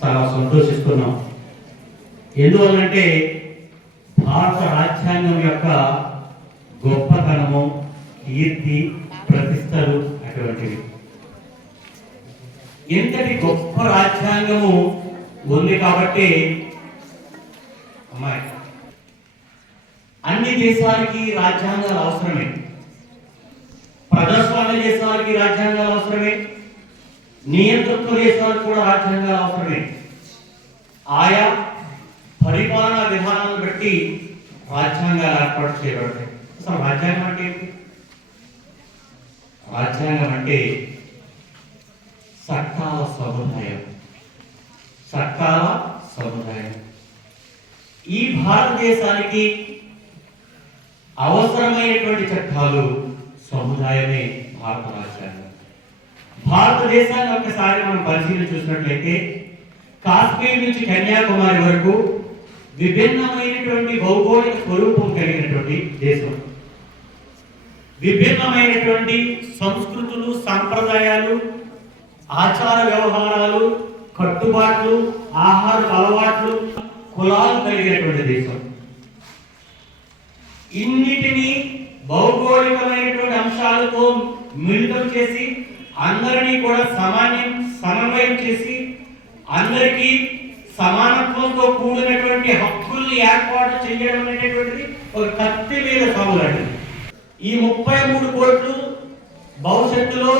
చాలా సంతోషిస్తున్నాం. ఎందువల్లంటే భారత రాజ్యాంగం యొక్క గొప్పతనము, కీర్తి, ప్రతిష్టలు అటువంటివి. ఇంతటి గొప్ప రాజ్యాంగము ఉంది కాబట్టి అమ్మాయి అన్ని దేశాలకి రాజ్యాంగాలు అవసరమే, ప్రజాస్వామ్య దేశాలకి రాజ్యాంగాలు అవసరమే, నియంతృత్వ దేశాలకు కూడా రాజ్యాంగాలు అవసరమే. ఆయా పరిపాలనా విధానాలను బట్టి రాజ్యాంగాలు ఏర్పాటు చేయబడతాయి. అసలు రాజ్యాంగం అంటే ఏంటి? రాజ్యాంగం అంటే చట్టాల సముదాయం. చట్టాల సముదాయం. ఈ భారతదేశానికి అవసరమైనటువంటి చట్టాలు సముదాయమే భారత రాజ్యాంగం. భారతదేశాన్ని ఒక్కసారి మనం పరిశీలన చూసినట్లయితే కాశ్మీర్ నుంచి కన్యాకుమారి వరకు విభిన్నమైనటువంటి భౌగోళిక స్వరూపం కలిగినటువంటి దేశం. విభిన్నమైనటువంటి సంస్కృతులు, సంప్రదాయాలు, ఆచార వ్యవహారాలు, కట్టుబాట్లు, ఆహార అలవాట్లు, కులాలు కలిగినటువంటి దేశం. ఇన్నిటినీ భౌగోళికమైనటువంటి అంశాలతో మిళితం చేసి అందరినీ కూడా సమన్వయం చేసి అందరికీ సమానత్వంతో కూడినటువంటి హక్కుల్ని ఏర్పాటు చేయడం అనేటటువంటిది ఒక కత్తి మీద సాగులాంటి. ఈ 33 కోట్లు భవిష్యత్తులో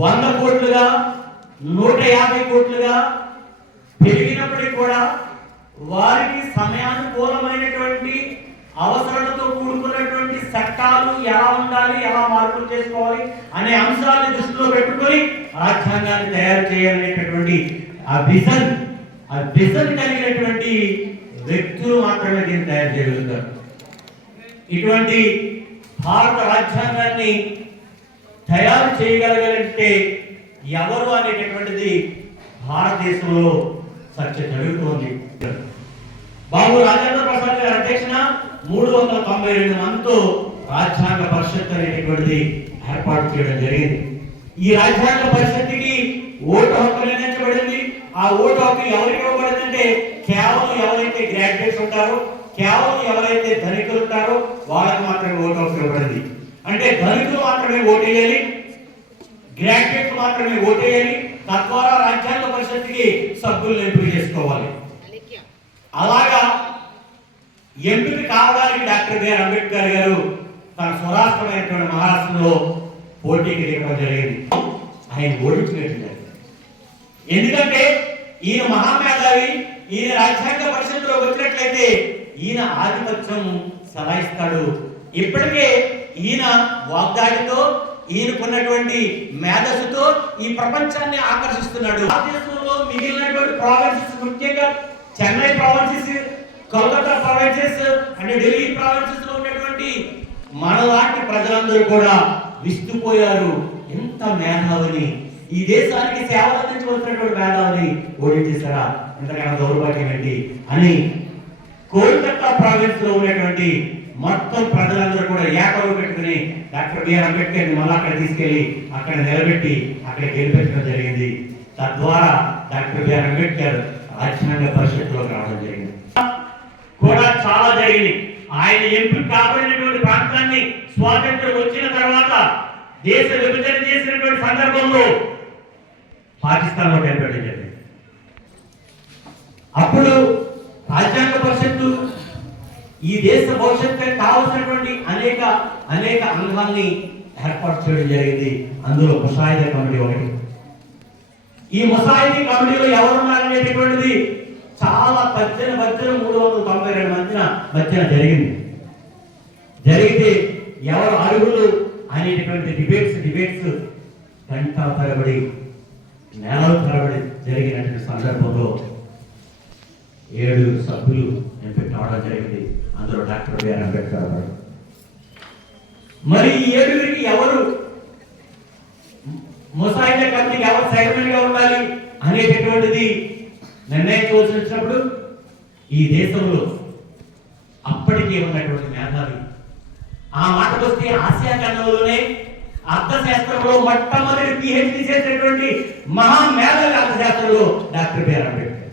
100 కోట్లుగా 150 కోట్లుగా పెరిగినప్పటికీ కూడా వారికి సమయానుకూలమైనటువంటి అవసరాలతో కూడుకున్నటువంటి చట్టాలు ఎలా ఉండాలి, ఎలా మార్పులు చేసుకోవాలి అనే అంశాలను దృష్టిలో పెట్టుకొని రాజ్యాంగాన్ని తయారు చేయాలనేటటువంటి ఆ విజన్ కలిగినటువంటి వ్యక్తులు మాత్రమే దీన్ని తయారు చేయగలుగుతారు. ఇటువంటి భారత రాజ్యాంగాన్ని తయారు చేయగలగాలంటే ఎవరు అనేటటువంటిది భారతదేశంలో చర్చ జరుగుతోంది. బాబు రాజేంద్ర ప్రసాద్ గారి అధ్యక్షన 392 మందితో రాజ్యాంగ పరిషత్ అనేటటువంటిది ఏర్పాటు చేయడం జరిగింది. ఈ రాజ్యాంగ పరిషత్తుకి ఓటు హక్కు నిర్ణయించబడింది. ఆ ఓటు హక్కు ఎవరికి ఇవ్వబడిందంటే కేవలం ఎవరైతే గ్రాడ్యుయేట్స్ ఉంటారో, కేవలం ఎవరైతే ధనికులు ఉంటారో వాళ్ళకి మాత్రమే ఓటు హక్కు ఇవ్వబడింది. అంటే ధనికులు మాత్రమే ఓటేయాలి, గ్రాడ్యుయేట్స్ మాత్రమే ఓటేయాలి. తద్వారా రాజ్యాంగ పరిషత్తుకి సభ్యులను ఎంపిక చేసుకోవాలి. అలాగా ఎంపిక కావడానికి డాక్టర్ బిఆర్ అంబేద్కర్ గారు తన స్వరాష్ట్రమైనటువంటి మహారాష్ట్రలో పోటీకి దిగడం జరిగింది. ఆయన ఓడించినట్టు. ఎందుకంటే ఈయన మహామేధావి, ఈయన రాజ్యాంగ పరిషత్తులో వచ్చినట్లయితే ఈయన ఆధిపత్యం సలాయిస్తాడు. ఇప్పటికే ఈయన వాగ్దాడితో, ఈయనకున్నటువంటి మేధస్సుతో ఈ ప్రపంచాన్ని ఆకర్షిస్తున్నాడు. భారతదేశంలో మిగిలినటువంటి ప్రావిన్సెస్, ముఖ్యంగా చెన్నై ప్రావిన్సెస్, కోల్కతా ప్రావిన్సెస్ అంటే ఢిల్లీ ప్రావిన్సెస్ లో ఉన్నటువంటి మనలాంటి ప్రజలందరూ కూడా విస్తుపోయారు. ఎంత మేధావిని, ఈ దేశానికి సేవలు అందించవలసినటువంటి మేధావిని ఓడించేశారా, ఎంతకైనా దౌర్భాగ్యం ఏంటి అని కోల్కతా ప్రావిన్స్ లో ఉన్నటువంటి మొత్తం ప్రజలందరూ కూడా ఏకలు పెట్టుకుని డాక్టర్ బిఆర్ అంబేద్కర్ ని మళ్ళీ అక్కడ తీసుకెళ్లి అక్కడ నిలబెట్టి అక్కడ గెలిపించడం జరిగింది. తద్వారా డాక్టర్ బిఆర్ అంబేద్కర్ రాజ్యాంగ పరిషత్తులోకి రావడం జరిగింది. కూడా చాలా జరిగింది. ఆయన ఎంపిక కాబడినటువంటి ప్రాంతాన్ని స్వాతంత్రం వచ్చిన తర్వాత దేశ విభజన చేసినటువంటి సందర్భంలో పాకిస్తాన్ లో ఏర్పడడం జరిగింది. అప్పుడు రాజ్యాంగ పరిషత్తు ఈ దేశ భవిష్యత్తు కావాల్సినటువంటి అనేక అంగాల్ని ఏర్పాటు చేయడం జరిగింది. అందులో ముసాయిదా కమిటీ ఒకటి. ఈ ముసాయిదా కమిటీలో ఎవరున్నారనేటటువంటిది చాలా 392 మధ్యన జరిగితే ఎవరు అర్హులు అనేటటువంటి డిబేట్స్ గంటల తరబడి, నెలల తరబడి జరిగినటువంటి సందర్భంలో 7 సభ్యులు ఎంపిక కావడం జరిగింది. అందులో డాక్టర్ బిఆర్ అంబేద్కర్ గారు. మరి ఈ 7 ఎవరు ముసాయిదా కమిటీకి ఎవరు చైర్మన్ గా ఉండాలి అనేటటువంటిది నిర్ణయించవలసి వచ్చినప్పుడు ఈ దేశంలో అప్పటికే ఉన్నటువంటి మేధావి, ఆ మాటకు వస్తే ఆసియా ఖండంలోనే అర్థశాస్త్రంలో మొట్టమొదటి పిహెచ్డి చేసినటువంటి మహా మేధావి అర్థశాస్త్రంలో ఎవరు? Doctor B R Ambedkar.